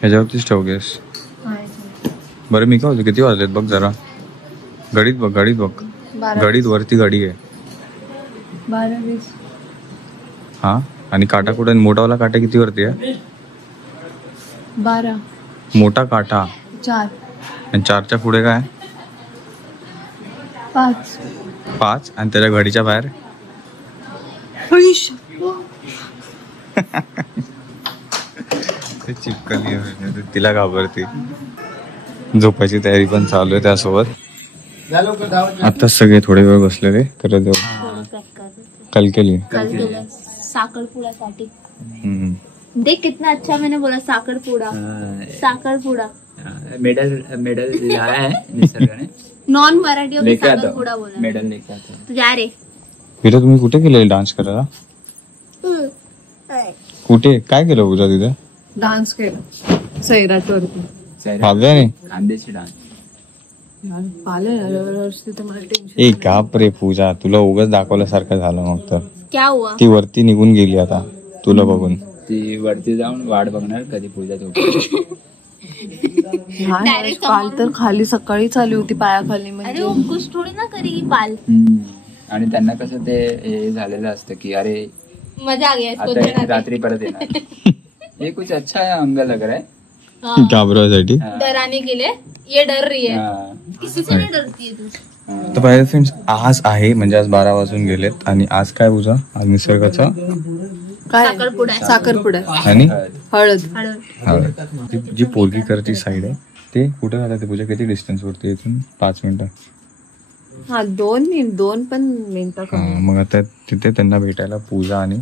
ह्याच्यावरतीच ठेव गॅस. बरं मी काय होतो, किती वाजलेत बघ जरा. घडीत बघ, घडीत बघ, घडीत वरती घडी आहे. 12:20. हा, आणि काटा कुठे? मोठावाला काटा किती वरती आहे? 12. मोठा काटा 4. आणि 4च्या पुढे काय? 5. 5 आणि त्याच्या घडीच्या बाहेर ते चिपकली आहे, तिला घाबरते. झोपायची तयारी पण चालू आहे त्यासोबत. आताच सगळे थोडे वेळ बसलेले करत जाऊ. कल केली साखरपुड़ा साठी. देख कितना अच्छा मैंने बोला, साखरपुड़ा. साखरपुड़ा मेडल मेडल लाया है निसर्ग ने. नॉन मराठी में साखरपुड़ा बोला. मेडल लेके आता. तू जा रे. बेटा तुम्ही कुठे गेले डान्स करायला? कुठे काय केलं पूजा तिथे? डान्स केला सैराटवरती. भाव्याने आंब्याची डान्स. ए काप रे पूजा, तुला उगाच दाखवल्यासारखं झालं. मग तर क्या हुआ? ती वरती निघून गेली आता तुला बघून. ती वरती जाऊन वाट बघणार कधी पूजा पाल तर खाली सकाळी आली होती पायाखाली. म्हणजे कुछ थोडी ना करेगी पाल. आणि त्यांना कसं ते हे झालेलं असतं की अरे मजा आ गया आता रात्री परत येणार. हे कुछ अच्छा अंग लग रहा है. घाबरवायसाठी. डराने के लिए ये डर रही है. किसी से नहीं डरती है तू. तर पाहिजे फ्रेंड्स, आज आहे म्हणजे आज 12 वाजून गेलेत आणि आज काय पूजा? आज निसर्गाचा साखरपुडा. साखरपुडा आणि हळद. हळद. जी पोरगी करती साईड आहे ते कुठे राहते पूजा? किती डिस्टन्स वरती इथून? 5 मिनिटं. हा 2 पण मिनिटं. मग आता तिथे त्यांना भेटायला पूजा आणि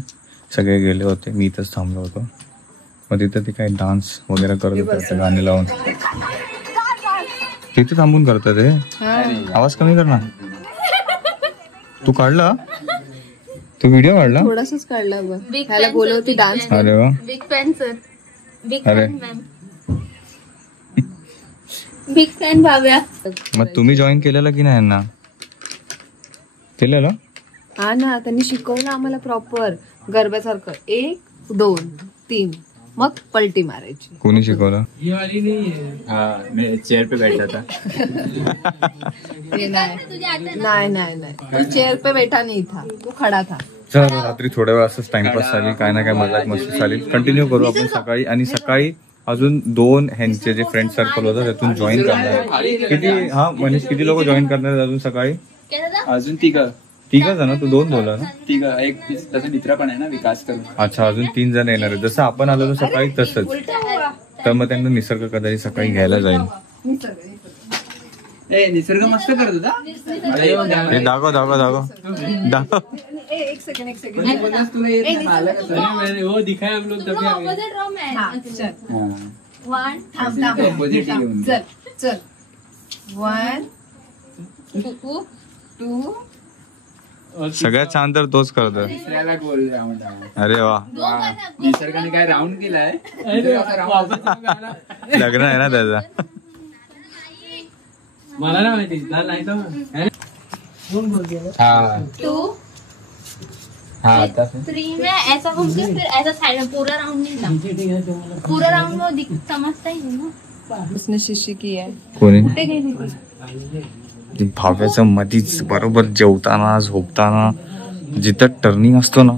सगळे गेले होते. मी इथंच थांबलो होतो. मग तिथे ते काय डान्स वगैरे करत होते गाणे लावून. तिथे थांबून करतात ते. आवाज कमी कर ना. तू काढला? तू व्हिडिओ काढला? थोडासाच काढला. ह्याला बोलवती डान्स. अरे वा. Big fan sir. Big fan ma'am. Big fan Bhavya. मग तुम्ही जॉईन केलेलं की नाही यांना? केलेलं? हा ना, त्यांनी शिकवलं आम्हाला प्रॉपर गरब्यासारखं. 1 2 3 मग पलटी मारायची. कोणी शिकवलं? हा मी चेअर पे बैठा था. नाही तू चेअर पे बैठा नहीं था, तू खडा था. चल रात्री थोड्या वेळ असंच टाइमपास झाली, काय ना काय मजाक मस्ती झाली. कंटिन्यू करू आपण सकाळी. आणि सकाळी अजून 2 ह्यांचे जे फ्रेंड सर्कल होतं त्यातून जॉईन करणार. किती? हा मनीष, किती लोक जॉईन करणार आहेत अजून सकाळी? अजून 3 जण. तू 2 बोला ना. 3 एक तसं मित्र पण आहे ना विकास करून. अच्छा, अजून 3 जण येणार आहेत. जसं आपण आलो सकाळी तसंच. तर मग त्यांना निसर्ग कदाचित सकाळी घ्यायला जाईल. निसर्ग मस्त करत होता. दाखव दाखव दाखव दाखव. एक सेकंड. वो दिखाए हम लोग तभी आ गए. चल 1 2. सगळ्यात छान तर तोच करतोय. तिसऱ्याला गोल राऊंड. अरे वा. निसर्गाने काय राऊंड केलाय. लग्न आहे ना त्याचा. मला ना माहिती नाही तर 2 3 में ऐसा घूम के फिर ऐसा साइड में पूरा राउंड नहीं था. पूरा राउंड में समझता ही नहीं ना. उसने शिशी की है. कोणी? कुठे गेली ती? भाव्याचं मधीच बरोबर जेवताना झोपताना जिथं टर्निंग असतो ना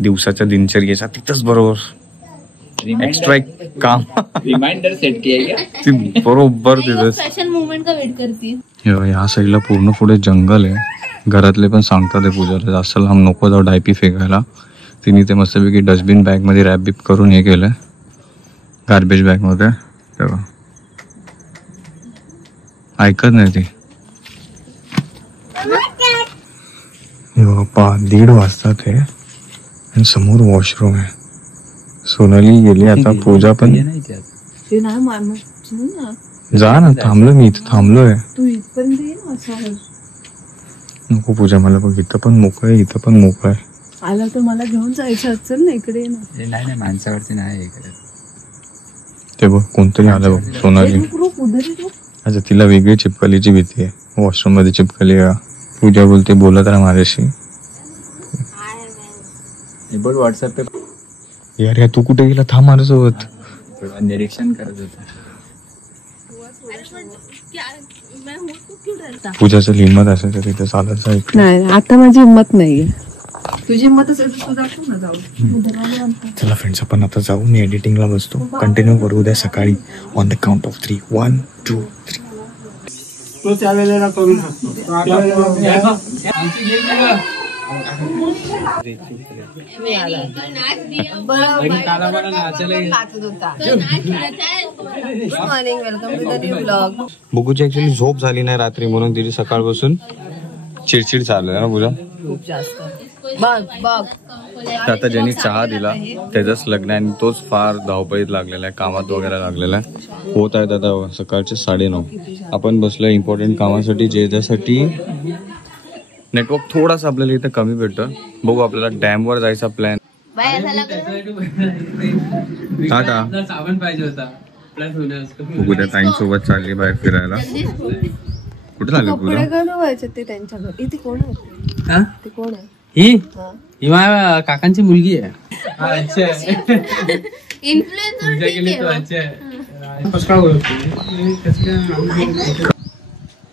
दिवसाच्या दिनचर्येचा, तिथंच बरोबर एक्स्ट्रा एक काम रिमाइंडर सेट किया ती बरोबर तिथं. स्पेशल मोमेंट का वेट करती. ह्या साईडला पूर्ण पुढे जंगल आहे. घरातले पण सांगतात पूजाला जास्त लांब नको जाऊ डायपी फेकायला. तिने ते मस्तपैकी डस्टबिन बॅग मध्ये रॅप बिप करून हे केलंय, गार्बेज बॅग मध्ये. तेव्हा ऐकत नाही ती. बाप्पा 1:30 वाजतात हे आणि समोर वॉशरूम आहे. सोनाली गेली आता. पूजा पण जा ना. थांबलो मी इथं. थांबलोय. तू इथपर्यंत ये ना. असं नको पूजा, मला बघ इथं पण मोकळ आहे, इथं पण मोकळ आहे. आला तर मला घेऊन जायचं. चल ना इकडे ना. नाही माणसावरती नाही. ते बघ कोणतरी आलं बघ. सोनाली. अच्छा, तिला वेगळी चिपकलीची भीती आहे. वॉशरूम मध्ये चिपकली का? पूजा बोलते बोलत राहा माझ्याशी. बोल व्हॉट्सअप पे. यार तू कुठे गेला? थांब माझ्यासोबत. थोडं निरीक्षण करत होता. पूजाचं हिंमत असेल तर तिथे चालत जायचं. नाही आता माझी हिंमत नाहीये. तुझी हिंमत असेल तर तू दाखव ना जाऊ. चला फ्रेंड्स आपण आता जाऊ. मी एडिटिंगला बसतो. कंटिन्यू करू उद्या सकाळी ऑन द काउंट ऑफ 3. 1 2 3. तो त्यावेळेला करू शकतो. बुगूची ऍक्च्युली झोप झाली नाही रात्री म्हणून तिची सकाळपासून चिडचिड चालू आहे ना पूजा. खूप जास्त. बघ बघ आता ज्यांनी चहा दिला त्याचंच लग्न आहे आणि तोच फार धावपळीत लागलेला आहे, कामात वगैरे लागलेला आहे. होत आहेत आता सकाळचे 9:30. आपण बसलो इम्पॉर्टंट कामासाठी ज्याच्यासाठी नेटवर्क थोडासा आपल्याला इथं कमी भेटतं. बघू आपल्याला डॅमवर जायचा प्लॅन. टाटा. साबण पाहिजे होता. बघू त्या ताईंसोबत चालली बाहेर फिरायला. कुठे चालली कपडे तुला? घालवायचे ते त्यांच्या घरी. ती कोण आहे? हा? ती कोण आहे? ही माझ्या काकांची मुलगी आहे.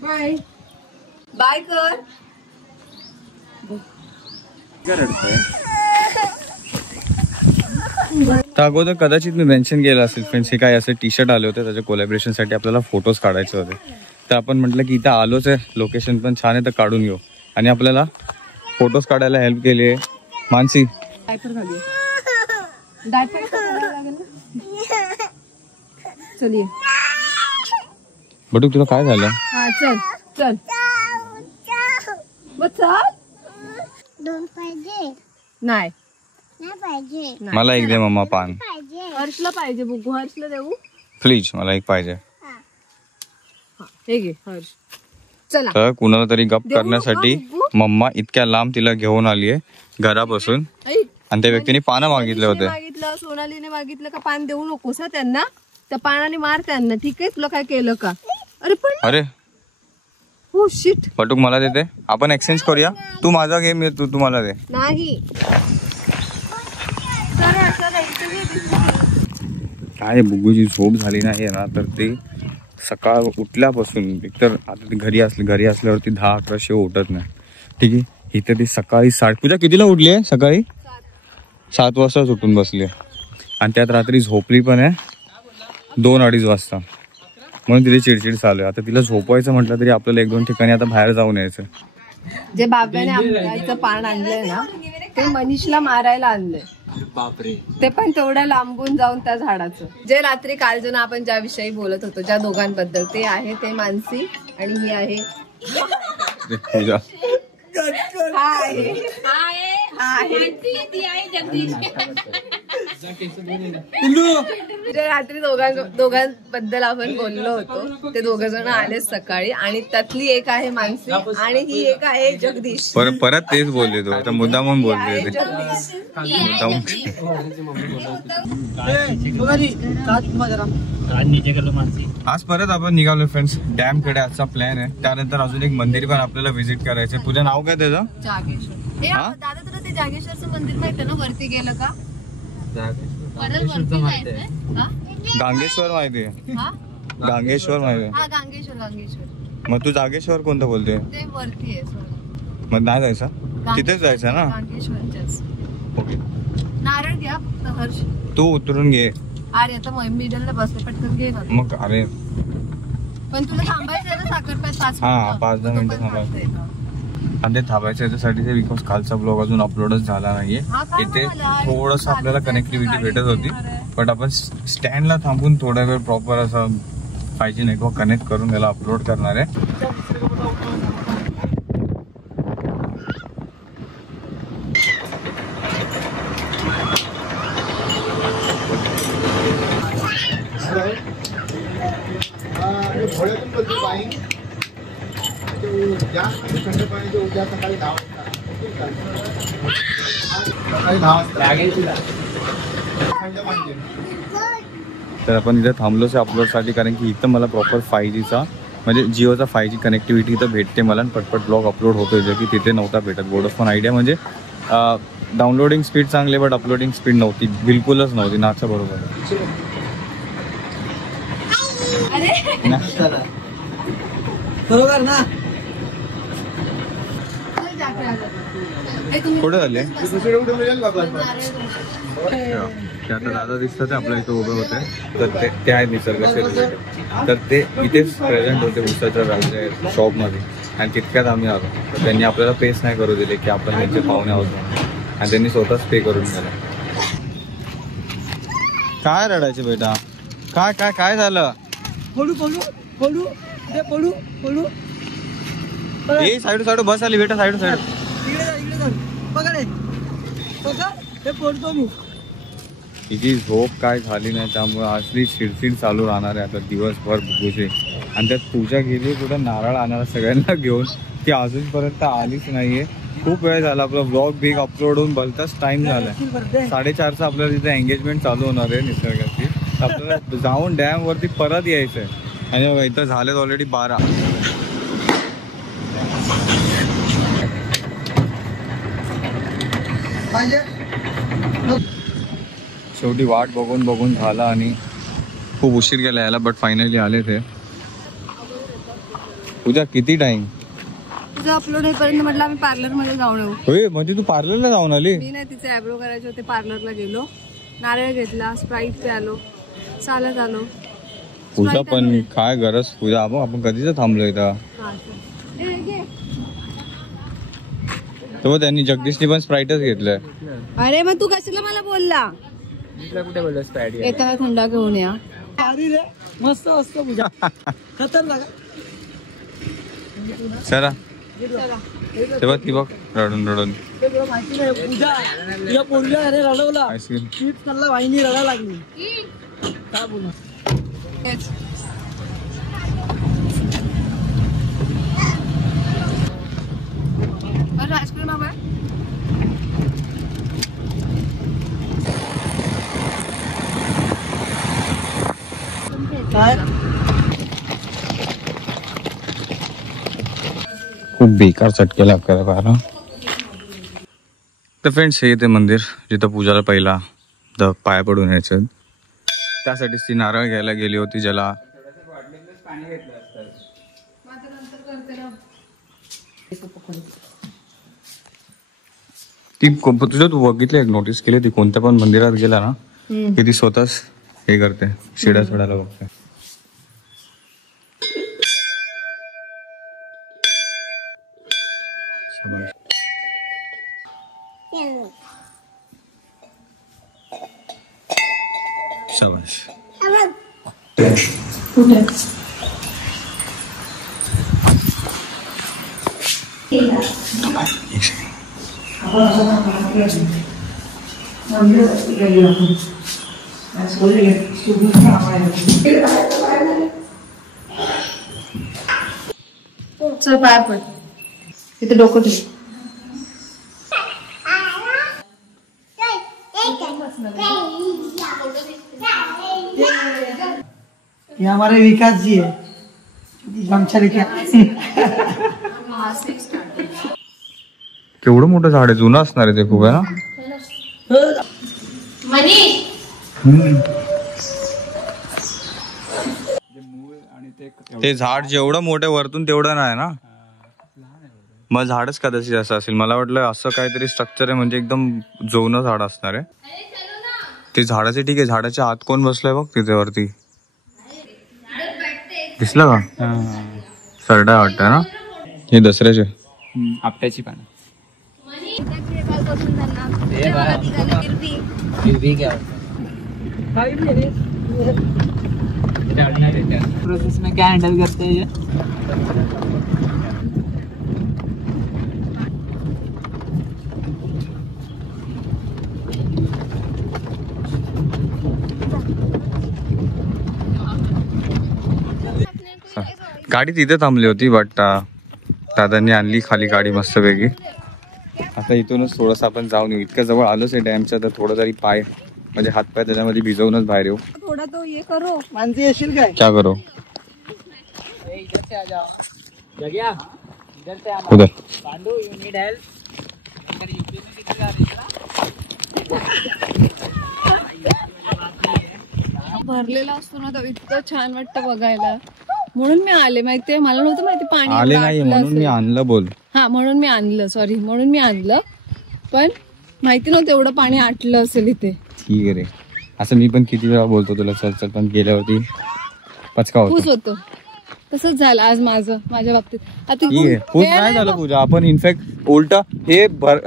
बाय बाय कर. तर अगोदर कदाचित मी मेन्शन केलं असेल फ्रेंड्स, हे काय असे टी शर्ट आले होते त्याच्या कोलॅबरेशनसाठी आपल्याला फोटोज काढायचे होते. तर आपण म्हटलं की इथं आलोच आहे, लोकेशन पण छान आहे तर काढून घेऊ. आणि आपल्याला फोटोज काढायला हेल्प केली आहे मानसी. डायपर घालूया. डायपर लागेल ना. चलिये बटू तुला काय झालं? हा चल चल मग चल. दोन पाहिजे नाही नाही पाहिजे मला एक दे मम्मा पान. पाहिजे हर्षला पाहिजे. बुगू हर्षला देऊ. प्लीज मला एक पाहिजे. हे घे हर्ष. चला तर कुणाला तरी गप करण्यासाठी मम्मा इतक्या लांब तिला घेऊन आली आहे घरापासून. आणि त्या व्यक्तीने पानं मागितले होते. मागितलं सोनालीने मागितलं का पान देऊ नकोस त्यांना. त्या पानाने मार त्यांना. ठीक आहे तुला काय केलं का? अरे पण अरे हो शिट. पटूक मला देते. आपण एक्सचेंज करूया. तू माझा घे मी तू मला दे. नाही काय बुगूची झोप झाली नाही ना तर ते सकाळ उठल्यापासून एकतर आता ती घरी असल्यावरती 10-11 शिवाय उठत नाही. ठीक आहे. इथे ती सकाळी पूजा कितीला उठली आहे? सकाळी 7 वाजताच उठून बसली आहे. आणि त्यात रात्री झोपली पण आहे 2-2:30 वाजता. म्हणून तिथे चिडचिड चालू आहे. आता तिला झोपवायचं म्हटलं तरी आपल्याला 1-2 ठिकाणी आता बाहेर जाऊन यायचं. जे बाब्याने आंब्याचं पान आणलंय ना ते मनीषला मारायला आणलंय. बापरे. ते पण तेवढ्या लांबून जाऊन त्या झाडाचं. जे रात्री काल जण आपण ज्या विषयी बोलत होतो ज्या दोघांबद्दल ते आहे ते मानसी आणि ही आहे पूजा. हा आहे जे रात्री दोघांबद्दल आपण बोललो होतो ते 2 जण आले सकाळी. आणि त्यातली एक आहे मानसी आणि ही एक आहे जगदीश. परत तेच बोलले तो. आता मुद्दामून बोलते ते. आज परत आपण निघालो फ्रेंड्स डॅम कडे. आजचा प्लॅन आहे. त्यानंतर अजून एक मंदिर पण आपल्याला व्हिजिट करायचं. तुझं नाव काय त्याचं? जागेश्वर. दादा तुला ते जागेश्वरचं मंदिर माहिती ना वरती गेलं का? गांगेश्वर माहिती आहे. गांगेश्वर माहिती आहे. हा गांगेश्वर. मग तू जागेश्वर कोणतं बोलते? ते वरती आहे. मग नाही जायचं तिथेच जायचं ना. गांगेश्वरच्याच. ओके. नारळ घ्या फक्त हर्ष. तू उतरून घे. अरे आता मिडलला बसले पटकन घे ना. मग अरे पण तुला थांबायचं आहे ना साखरपेठ 5 हा 5-10 मिनिटं थांबायचं. आणि ते थांबायचं याच्यासाठी ते बिकॉज कालचा ब्लॉग अजून अपलोडच झाला नाहीये. इथे थोडंसं आपल्याला कनेक्टिव्हिटी भेटत होती बट आपण स्टँडला थांबून थोडा वेळ प्रॉपर असं 5G नेटवर्क कनेक्ट करून त्याला अपलोड करणार आहे. तर आपण इथे थांबलोच आहे अपलोडसाठी कारण की इथं मला प्रॉपर 5Gचा म्हणजे जिओचा 5G कनेक्टिव्हिटी इथं भेटते मला आणि पटपट ब्लॉग अपलोड होतोय जे की तिथे नव्हता भेटत. वोडाफोन आयडिया म्हणजे डाउनलोडिंग स्पीड चांगले बट अपलोडिंग स्पीड नव्हती बिलकुलच नव्हती. नाचा बरोबर बरोबर ना. कुठे झाले ते आता दादा दिसतात ते आपल्या इथे उभे होते तर ते आहे निसर्गाचे रिलेटेड तर ते इथेच प्रेझेंट होते उसाच्या शॉपमध्ये आणि तितक्यात आम्ही आलो तर त्यांनी आपल्याला पेस नाही करू दिले की आपण त्यांचे पाहुणे आहोत आणि त्यांनी स्वतःच पे करून गेला. काय रडायचे बेटा काय काय काय झालं पडू पडू पडू ते पडू पडू ए साईड साईड बस आली बेटा साईड साईड इकडे जा इकडे जा बघा रे बघा हे पडतो मी. तिची झोप काय झाली नाही त्यामुळे असली चिडचिड चालू राहणार आहे आता दिवसभर बुगूची आणि त्यात पूजा गेली कुठं नारळ आणायला सगळ्यांना घेऊन ती अजूनपर्यंत आलीच नाहीये. खूप वेळ झाला आपला ब्लॉग बिग अपलोड होऊन भलताच टाइम झालाय 4:30चा आपल्याला तिथे एंगेजमेंट चालू होणार आहे निसर्गाची. आपल्याला जाऊन डॅम वरती परत यायचंय आणि इथं झालेत ऑलरेडी 12. शेवटी वाट बघून बघून झाला आणि खूप उशीर गेला याला बट फायनली आले ते. तुझा किती टाइम तुझं अपलोड होईपर्यंत म्हटलं आम्ही पार्लर मध्ये जाऊन येऊ. होय म्हणजे तू पार्लरला जाऊन आली. मी नाही तिचे आयब्रो करायचे होते पार्लरला गेलो नारळ घेतला स्प्राईट प्यालो चालत आलो. पूजा पण काय गरज पूजा आपण कधीच थांबलो इथं. तेव्हा त्यांनी जगदीशनी पण स्प्राईटच घेतलंय. अरे मग तू कशाला मला बोलला कुठे बोललो स्प्राईट येताना थंडा घेऊन या. अरे रे मस्त मस्त पूजा खतरनाक. चला तेव्हा ती बघ रडून रडून तुला माहिती नाही पूजा तुझ्या पोरीला अरे रडवला आईस्क्रीम तीच चालला वाहिनी रडायला लागली. काय बोला आईस्क्रीम हवं काय खूप बेकार चटकेला करा. तर फ्रेंड्स हे ते मंदिर जिथं पूजाला पहिला पाया पडून यायचं त्यासाठीच ती नारळ घ्यायला गेली होती ज्याला ती तुझं तू बघितलं एक नोटीस केली ती कोणत्या पण मंदिरात गेला ना की ती स्वतःच हे करते शिड्या चढायला बघते. शाबाश. चल पाया पड इथे डोकं ठेव. ये हमारे विकास जी है गमछा लेके. केवढं मोठं झाड आहे जुनं असणार आहे ते खूप आहे ना. ते झाड जेवढं मोठं वरतून तेवढं नाही ना मग झाडच कदाचित असं असेल. मला वाटलं असं काहीतरी स्ट्रक्चर आहे म्हणजे एकदम जुनं झाड असणार आहे. ते झाडाचे ठीक आहे झाडाच्या आत कोण बसलंय बघ तिथे वरती दिसलं का सरडा वाटतं ना. हे दसऱ्याचे आपट्याची पानं प्रोसेस में क्या हैंडल करते हैं ये गाडी तिथे थांबली होती बट दादांनी आणली खाली गाडी मस्तपैकी. आता इथूनच थोडंसं आपण जाऊन येऊ. इतक्या जवळ आलोच आहे डॅमच्या तर थोडं तरी पाय म्हणजे हातपाय त्याच्यामध्ये भिजवूनच बाहेर येऊ. थोडा तो ये करो मानसी येशील काय क्या करो इधर से आ जाओ जगिया इधर से आना उधर पांडू यू नीड हेल्प अगर यूपी में किसी आ रही है भरलेला असतो ना तर इतकं छान वाटतं बघायला. म्हणून मी आले माहितीये, मला नव्हतं माहिती पाणी आले एवढं नाही आटलं म्हणून मी असेल. आणलं बोल. हा म्हणून मी आणलं, सॉरी म्हणून मी आणलं, पण माहिती नव्हतं एवढं पाणी आटलं असेल इथे. ठीक आहे रे, असं मी पण किती वेळा बोलतो तुला चल चल, पण गेल्यावरती पचका खुश होतो. होतं. तसंच झालं आज माझ्या बाबतीत. आता ठीक आहे, खूप नाही झालं पूजा. आपण इनफॅक्ट उलट हे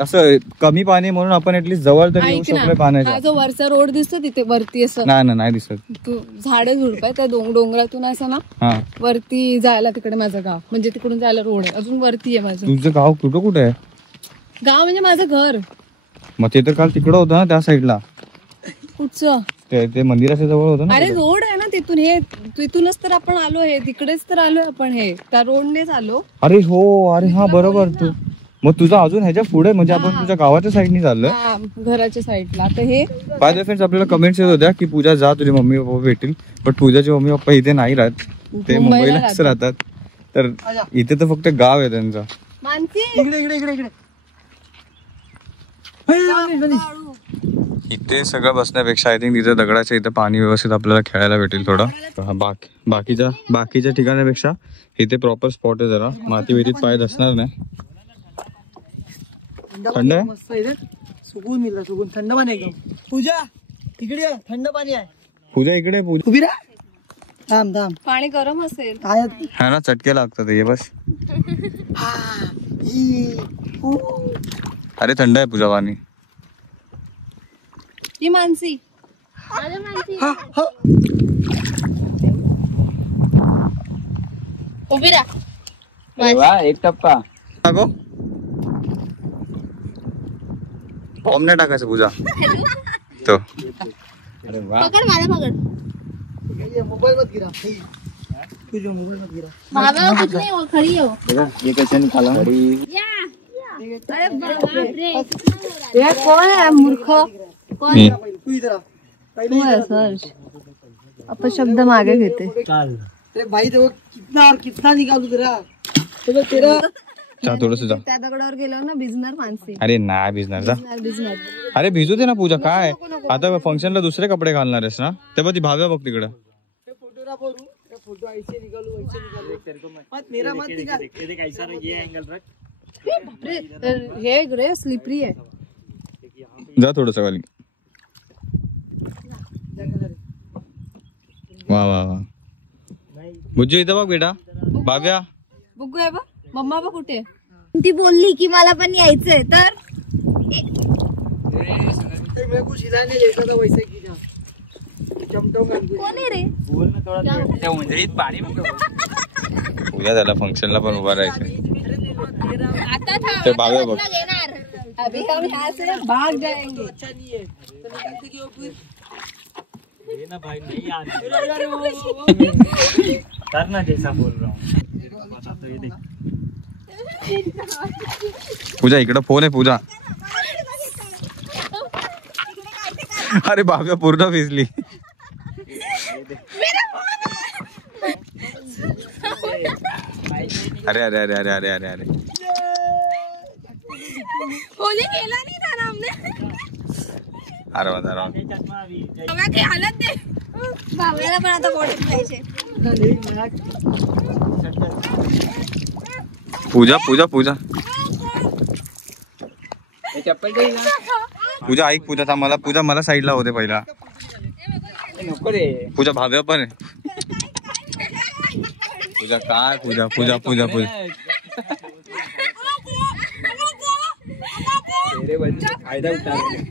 असं कमी पाणी म्हणून आपण ऍटलीस्ट जवळ तरी येऊ ऐक ना, शकलो हा पाण्याच्या. जो वरचा रोड दिसतो तिथे वरती असं नाही दिसत. झाडं झुडप आहे त्या डोंगरातून असं ना हा, वरती जायला तिकडे माझं गाव, म्हणजे तिकडून जायला रोड आहे, अजून वरती आहे माझं तुझं गाव कुठं आहे? गाव म्हणजे माझं घर. मग ते तर काल तिकडं होतं ना त्या साईडला, कुठचं? ते मंदिराच्या जवळ होतं ना. अरे रोड आहे ना तिथून, हे तिथूनच तर आपण आलो, हे तिकडेच तर आलोय आपण, हे त्या रोडनेच आलो. अरे हो, अरे हा बरोबर. तू मग तुझा अजून ह्याच्या पुढे म्हणजे आपण तुझ्या गावाच्या साईडनी चाललोय. हा, घराच्या साईडला. आता हे बाय द फ्रेंड्स, आपल्याला कमेंट्स येत होत्या की पूजा जा, तुझे मम्मी पप्पा भेटतील, पण पूजाचे मम्मी पप्पा इथे नाही राहत, ते मुंबईलाच राहतात. तर इथे तर फक्त गाव आहे त्यांचं. मानसी इकडे इथे सगळं बसण्यापेक्षा आय थिंक तिथे दगडाच्या इथे पाणी व्यवस्थित आपल्याला खेळायला भेटेल थोडं. बाकीच्या ठिकाणापेक्षा इथे प्रॉपर स्पॉट आहे, जरा माती वेतीत पाय धसणार नाही. थंड आहे, मस्त आहे रे, सुकून मिळला, सुकून थंड पाणी एकदम. पूजा इकडे ये, थंड पाणी आहे. पूजा इकडे पूजा. उभी राहा, थांब थांब. पाणी गरम असेल. काय हा ना, चटके लागतात हे बस. अरे थंड आहे पूजा पाणी. ही मानसी उभी राहा. अरे वा, एक टप्पा. टाको, बॉम्ब नाही टाकायचं पूजा. तो अरे वा, पकड मला, पकड. मोबाईल मत गिरा, तुझ्या मोबाईल मत गिरा. भाभा कुछ नहीं हो, खड़ी हो. ये कैसे निकाला? या. अरे बाप रे. हे कोण आहे मूर्ख? मी. तू इधर आ. तू आहे सर्च. अपशब्द मागे घेते. अरे भाई देखो कितना और कितना निकालू तेरा, तो तेरा जा थोडस जा. त्या दगडावर गेल्यावर ना भिजणार मानसी. अरे नाही भिजणार, जा. भिजणार. अरे भिजू दे ना पूजा. काय आता फंक्शनला दुसरे कपडे घालणार आहेस ना, तेव्हा ती भाव्या बघ तिकडं. फोटो ना बोलू, फोटो ऐसे निकालू, ऐसे निकालू, मत मेरा मत निकाल. बापरे, तर हे ग्रे स्लिपरी आहे. जा थोडस खाली. वा वा वा, बुज्जू इथं बघ बेटा. भाव्या बघू आहे बा, मम्मा बा कुठे आहे? ती बोलली की मला पण यायचंय तर मेरे को सिलाने जैसा था वैसे की जा. चमटोंगा कोण आहे रे? बोल ना थोडा. त्या उंजळीत पाणी पूजा त्याला फंक्शनला पण उभा राहायचं. आता था. ते भाव्या बघ. घेणार. अभी हम यहाँ से भाग जाएंगे. अच्छा नहीं है, तो निकालते क्यों फिर? ना भाई, नहीं आना करना जैसा बोल रहा हूँ. पूजा इकडं फोन आहे पूजा. अरे भाव्या पूर्ण भिजली. अरे अरे अरे अरे अरे अरे अरे होली खेला नहीं था ना हमने. आरामात आरामात. बाबा की हालत दे. भावड्याला पण आता बॉटल पाहिजे. पूजा पूजा पूजा हे चप्पल देईल ना. पूजा ऐक पूजा, थांब. पूजा मला साईडला होते पहिला. हे नको रे. पूजा भाव्या पण आहे. पूजा काय पूजा पूजा पूजा पूजा. तेरे वजह से फायदा उठा रहे.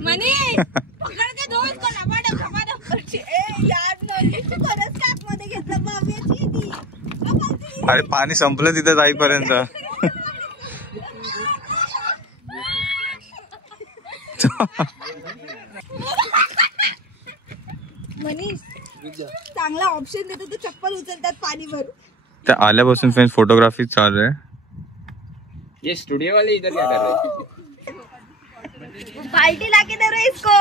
मनी पकड़ के दो इसको. अरे पाणी संपलं तिथे जाईपर्यंत. मनीष चांगला ऑप्शन देतो, तू चप्पल उचलतात पाणी भरून. त्या आल्यापासून फ्रेंड्स फोटोग्राफी चालू आहे. ये स्टूडियो वाले इधर क्या कर रहे? बाल्टी लाके दे रहे इसको.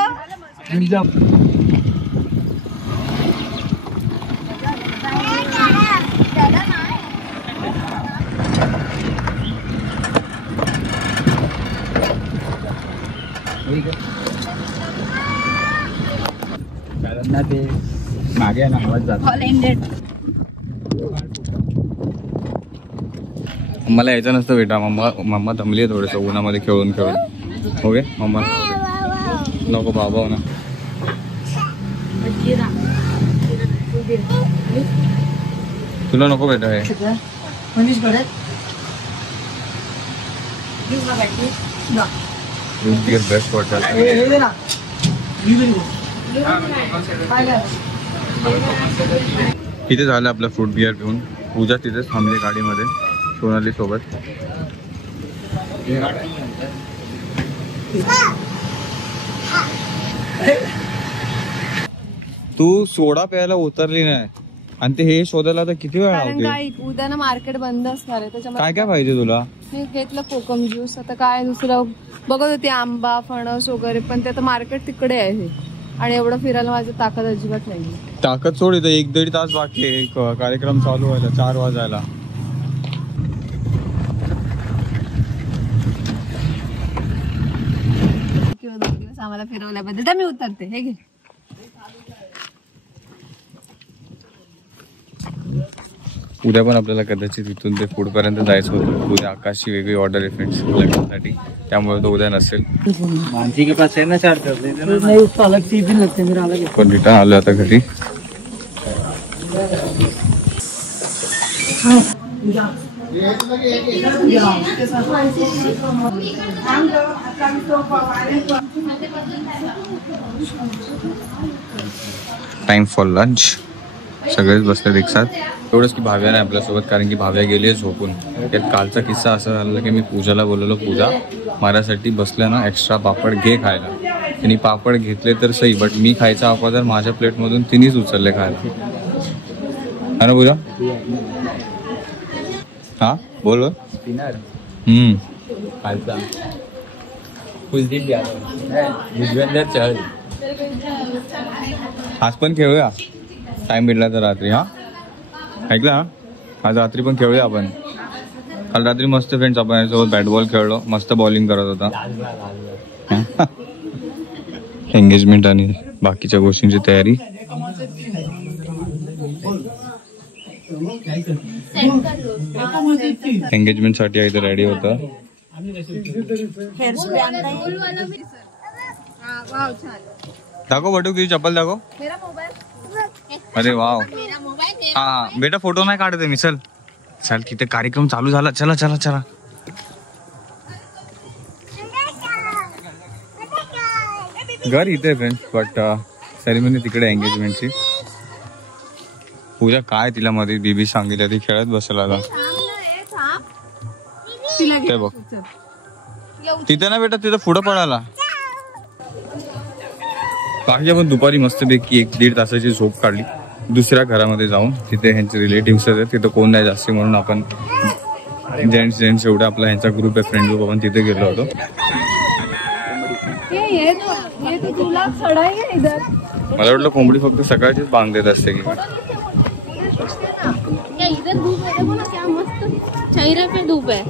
कारण ना ते मागे ना आवाज जातो. All ended. मला यायचं नसतं बेटा. मम्मा दमली आहे थोडंसं उन्हामध्ये खेळून खेळून. हो गे मम्मा नको बाबा हो ना. तुला नको बेटा हे. बेस्ट वाटत. इथे झालं आपलं फ्रूट बिअर पिऊन. पूजा तिथेच थांबली गाडीमध्ये सोनाली सोबत. तू सोडा प्यायला उतरली नाही आणि ते हे शोधायला आता किती वेळ कारण लावते. काय उद्या ना मार्केट बंद असणार आहे त्याच्यामुळे काय काय पाहिजे तुला. मी घेतलं कोकम ज्यूस. आता काय दुसरं बघत होती आंबा फणस वगैरे पण ते आता मार्केट तिकडे आहे आणि एवढं फिरायला माझी ताकद अजिबात नाही. ताकद सोड. इथं 1-1.5 तास बाकी आहे कार्यक्रम चालू व्हायला 4 वाजायला. किंवा 2 दिवस आम्हाला फिरवल्याबद्दल तर मी उतरते. हे घे. उद्या पण आपल्याला कदाचित इथून ते फूड पर्यंत जायचं होतं. उद्या आकाशची वेगळी ऑर्डर आहे फ्रेंड्स लग्नासाठी त्यामुळे तो उद्या नसेल. मानसी के पास है ना चार्जर. नहीं उसको अलग सी भी लगते मेरा अलग. पण रिटर्न आलो आता घरी. Time for lunch. सगळेच बसलेत एक साथ. एवढंच की भाव्या नाही आपल्यासोबत कारण की भाव्या गेली आहे झोपून. त्यात कालचा किस्सा असं झाला की मी पूजाला बोलवलं पूजा माझ्यासाठी बसल्या ना एक्स्ट्रा पापड घे खायला. तिने पापड घेतले तर सही बट मी खायचा अगोदर माझ्या प्लेटमधून तिनेच उचलले खायला. है ना पूजा. हा बोल. खालचा कुलदीप यादव युजवेंद्र चहल. आज पण खेळूया टाइम भेटला तर रात्री. हा ऐकला ना आज रात्री पण खेळूया आपण. काल रात्री मस्त फ्रेंड्स आपण याच्यासोबत बॅट बॉल खेळलो. मस्त बॉलिंग करत होता. एंगेजमेंट आणि बाकीच्या गोष्टींची तयारी. एंगेजमेंट साठी इथे रेडी होतं. दाखव बटू तुझी चप्पल दाखव. अरे वाव. हा बेटा फोटो नाही काढत आहे मी. चल चल तिथे कार्यक्रम चालू झाला. चला चला चला. घर इथे फ्रेंड्स बट सेरेमनी तिकडे एंगेजमेंटची. पूजा काय तिला मध्ये बीबी सांगितलं ती खेळत बसला आता. ते बघ तिथे ना बेटा तिथं पुढं पडाला. बाकी आपण दुपारी मस्तपैकी 1-1.5 तासाची झोप काढली दुसऱ्या घरामध्ये जाऊन. तिथे ह्यांचे रिलेटिव्स आहेत. तिथं कोण नाही जास्त म्हणून आपण जेंट्स एवढा आपला ह्यांचा ग्रुप आहे फ्रेंड ग्रुप आपण तिथे गेलो होतो. मला वाटलं कोंबडी फक्त सकाळचीच बांध देत असते की. इधर धूप है देखो ना क्या मस्त चेहरे पे धूप है.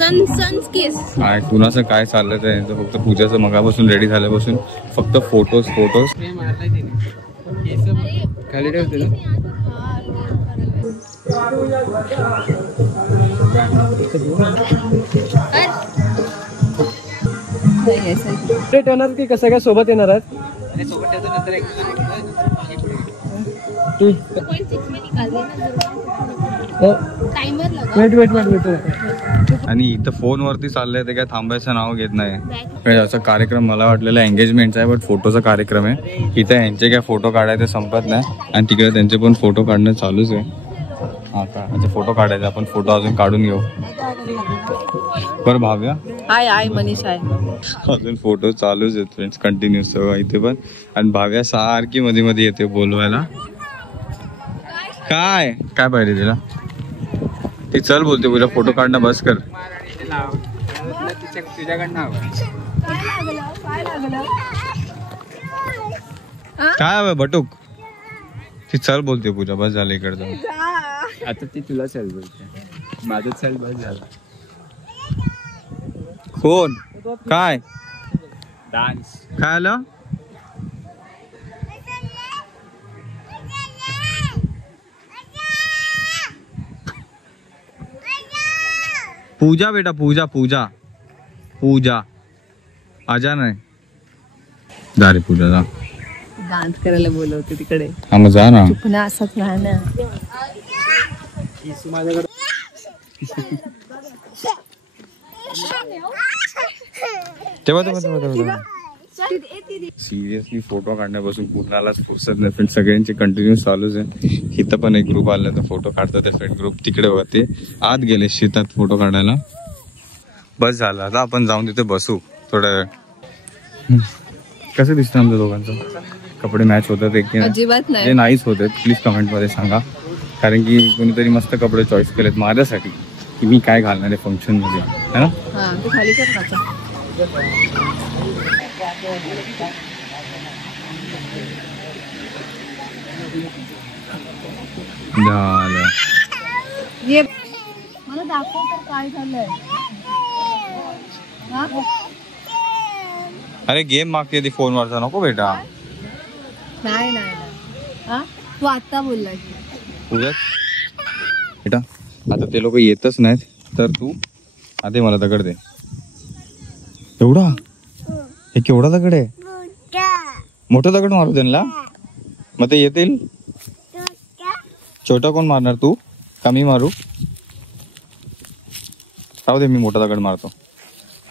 सन्स किस. काय कुणाचं काय चाललंय ते फक्त पूजाचं मगापासून रेडी झाल्यापासून फक्त फोटोज. खाली ठेवते ना. येणार की कसं काय सोबत येणार आहेत. सोबत ठेवतो नंतर एक 0.6 में निकाल देना. टाइमर लगा. वेट. आणि इथं फोनवरती चाललंय ते काय थांबायचं नाव घेत नाही. असा कार्यक्रम मला वाटलेला एंगेजमेंटचा आहे बट फोटोचा कार्यक्रम आहे. इथं ह्यांचे काय फोटो काढायचे संपत नाही आणि तिकडे त्यांचे पण फोटो काढणं चालूच आहे. हा का म्हणजे फोटो काढायचे आपण. फोटो अजून काढून घेऊ. बरं भाव्या. हाय मनीष आहे. अजून फोटो चालूच आहेत फ्रेंड्स कंटिन्यू सगळं इथे पण. आणि भाव्या सारखी मध्ये मध्ये येते बोलवायला. काय काय पाहिजे तिला. ती चल बोलते तुला फोटो काढणं बस कर. तुझ्याकडनं काय हवं बटूक. ती चल बोलते पूजा बस झालं इकडचं. आता ती तुला चल बोलते. माझं चल बस झालं. कोण काय डान्स. काय आलं? पूजा बेटा, पूजा पूजा पूजा. आजा नाही. जा रे पूजा जा. डान्स करायला बोलवते तिकडे. हा मग जा ना. पुन्हा असंच राहणार. तेव्हा सिरियसली फोटो काढण्यापासून पूर्णालाच फुरसत नाही. फ्रेंड सगळ्यांचे कंटिन्यू चालूच आहे. इथं पण एक ग्रुप आला तर फोटो काढतात ते फ्रेंड ग्रुप. तिकडे होते आत गेले शेतात फोटो काढायला. बस झालं आता आपण जाऊन तिथे बसू थोड्या वेळ. कसं दिसतं आमच्या दोघांचं? कपडे मॅच होतात एक की अजिबात नाही. जे नाहीच होते प्लीज कमेंट मध्ये सांगा. कारण की कोणीतरी मस्त कपडे चॉईस केलेत माझ्यासाठी की मी काय घालणार आहे फंक्शन मध्ये, है ना? हा ते खाली कर ना. झालं. ये मला दाखव तर काय झालंय. अरे गेम मागते ती फोन वरचा, नको बेटा. नाही नाही हा तू आता बोलला की पूजा बेटा आता ते लोक येतच नाहीत तर तू आधी मला दगड दे. एवढा? हे केवढा दगड आहे? मोठा दगड मारू त्यांना मग ते येतील. छोटा कोण मारणार, तू का मी मारू? राहू दे मी मोठा दगड मारतो.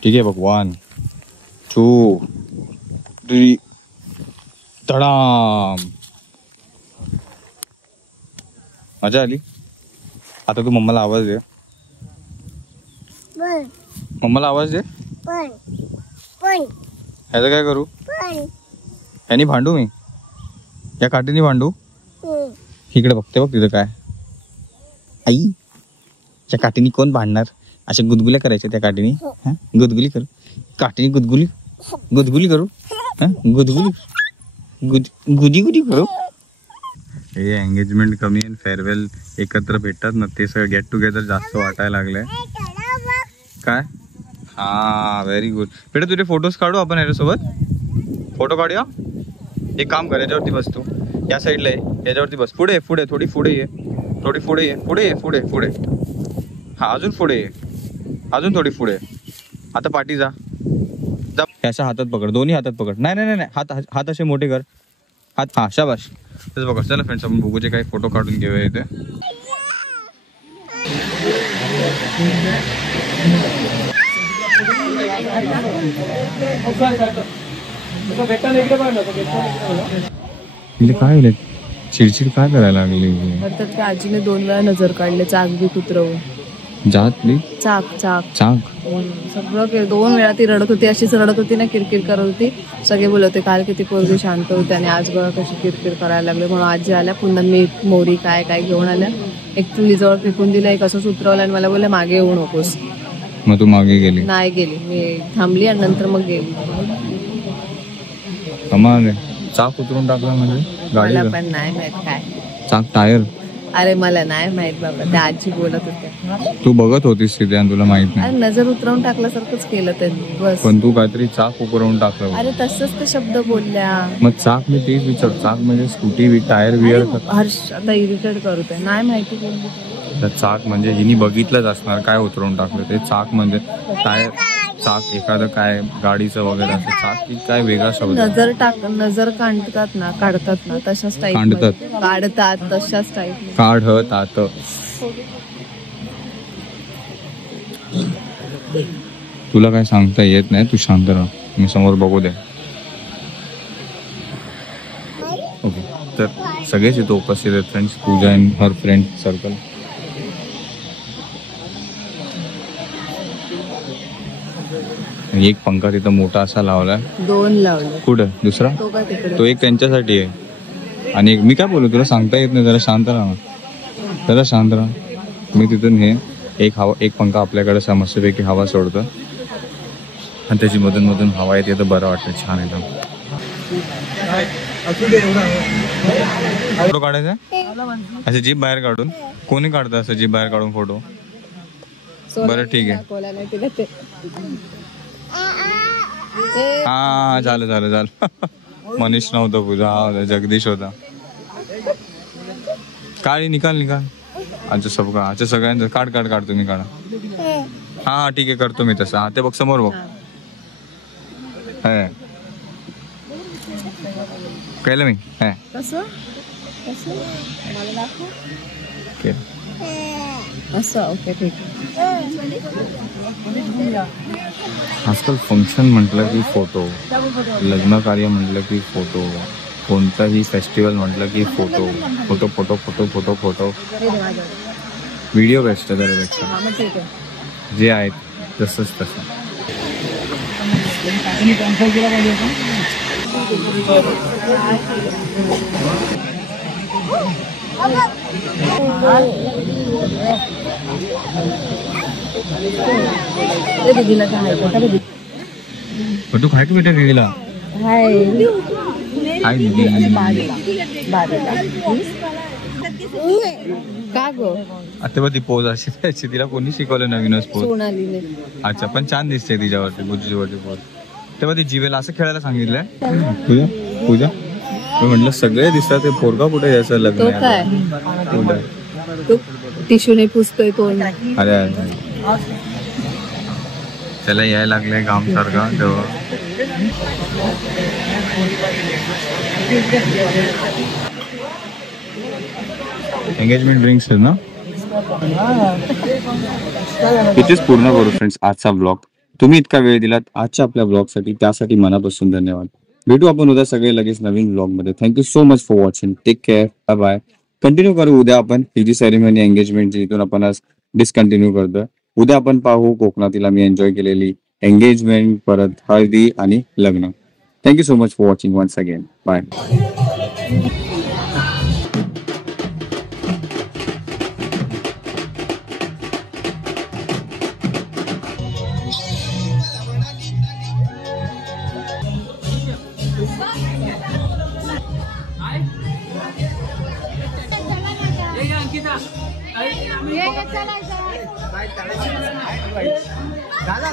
ठीक आहे बघ. 1 2 3 तडाम. मजा आली. आता तू मम्माला आवाज दे. मम्माला आवाज दे. ह्याचं काय करू? ह्यानी भांडू मी? या काठीने भांडू? इकडे बघते बघ तिथं काय. आई त्या काठीने कोण भांडणार? अशा गुदगुल्या करायच्या त्या काठीने. गुदगुली करू काठीने. गुदगुली गुदगुली करू. गुदगुली गुदी गुदी करू. हे एंगेजमेंट कमी आणि फेअरवेल एकत्र भेटतात ना ते सगळं गेट टुगेदर जास्त वाटायला लागलंय. काय? हा व्हेरी गुड बेटा. तुझे फोटोज काढू आपण याच्यासोबत. फोटो काढूया. एक काम कर याच्यावरती बस तू. या साईडला आहे याच्यावरती बस. पुढे पुढे थोडी पुढे ये. थोडी पुढे ये. पुढे ये पुढे पुढे. हा अजून पुढे ये. अजून थोडी पुढे. आता पाठी जा. अशा हातात पकड. दोन्ही हातात पकड. नाही नाही नाही हात हात असे मोठे कर. हात. हा शाबाश. तसं बघा. चला फ्रेंड्स आपण बघूचे काही फोटो काढून घेऊया इथे. काय चिडचिड काय करायला लागली? तर त्या आजीने 2 वेळा नजर काढले. चाक बी उतरवून. जातली चाक चाक चाक सगळं 2 वेळा ती रडत होती. अशीच रडत होती ना. किरकिर करत होती. सगळे बोलवते काल किती पोरगी शांत होती आणि आज बघा कशी किरकिर करायला लागले. म्हणून आजी आल्या. पुन्हा मीठ मोरी काय काय घेऊन आल्या. एक चुलीजवळ फेकून दिलं. एक असंच उतरवलं आणि मला बोलले मागे येऊ नकोस. मग तू मागे गेली? नाही गेली. मी थांबली आणि नंतर मग गेली. कमाल. चाक उतरून टाकला म्हणजे गाडी? मला पण नाही माहित काय. चाक टायर? अरे मला नाही माहित बाबा. त्या आजी बोलत होत्या. तू बघत होतीस तिथे आणि तुला माहित नाही? अरे नजर उतरवून टाकल्यासारखंच केलं त्यांनी बस. पण तू काहीतरी चाक उतरवून टाकलं. अरे तसंच ते शब्द बोलल्या. मग चाक मी तेच विचार. चाक म्हणजे स्कूटी टायर वियर? हर्ष आता इरिटेट करतोय. नाही माहिती कोण. चाक म्हणजे हिनी बघितलंच असणार काय उतरवून टाकलं ते. चाक म्हणजे टायर. चाक एखादं काय गाडीचं वगैरे असं. चाक की काय वेगळा शब्द? नजर काढतात ना तशाच टाईप. काढतात तशाच टाईप. काढतात. तुला काय सांगता येत नाही. तू शांत राहा. मी समोर बघू दे. ओके तर सगळेच इथं उपस्थित आहेत friends. Pooja and her friend circle. एक पंखा तिथं मोठा असा लावलाय. 2 लावले. कुठं? दुसरा? तो एक त्यांच्यासाठी आहे आणि एक मी काय बोलू तुला सांगता येत नाही. जरा शांत राहा. जरा शांत राहा. मी तिथून हे एक पंखा आपल्याकडे समस्येपैकी हवा सोडतं आणि त्याची मधून मधून हवा येते तर बरं वाटतं. छान एकदम. फोटो काढायचा असं जीप बाहेर काढून? कोणी काढतं असं जीप बाहेर काढून फोटो? बरं ठीक आहे. हा झालं मनीष नव्हतं पूजा, हा जगदीश होता. काढ निकाल अच्छा सगळ्यांचं काढ तुम्ही काढा. हा ठीक आहे करतो मी तसं. हा ते बघ समोर बघ. केलं मी कसं मला दाखव. असं ओके ठीक आहे. आजकाल फंक्शन म्हटलं की फोटो, लग्न कार्य म्हटलं की फोटो, कोणताही फेस्टिवल म्हटलं की फोटो. व्हिडिओ बेस्ट आहे त्यापेक्षा. जे आहेत तसंच तसं. दीदीला काय तू खाय की बेटा दीदीला. हाय दीदी. का गो आता बघ ती पोज अशी त्याची तिला कोणी शिकवलं नवीनच पोज. सोनालीने. अच्छा पण छान दिसते तिच्यावरती बुज्जीवरती पोज. तेव्हा ती जीवेला असं खेळायला सांगितलंय. पूजा मी म्हटलं सगळे दिसतात, ते पोरगा कुठे यायचं लग्न तो काय तो टिश्यूने पुसतोय तोंड. अरे त्याला यायला लागलंय काम सारखं तेव्हा. एंगेजमेंट ड्रिंक्स ना. इथेच पूर्ण करू फ्रेंड्स आजचा ब्लॉग. तुम्ही इतका वेळ दिलात आजच्या आपल्या ब्लॉगसाठी, त्यासाठी मनापासून धन्यवाद. भेटू आपण उद्या सगळे लगेच नवीन ब्लॉग मध्ये. Thank you so much for watching. Take care. Bye bye. Continue करू उद्या आपण ही जी सेरेमनी एंगेजमेंटची, इथून आपण आज डिस्कंटिन्यू करतोय. उद्या आपण पाहू कोकणातील आम्ही एन्जॉय केलेली एंगेजमेंट, परत हळदी आणि लग्न. Thank you so much for watching once again. Bye. झाला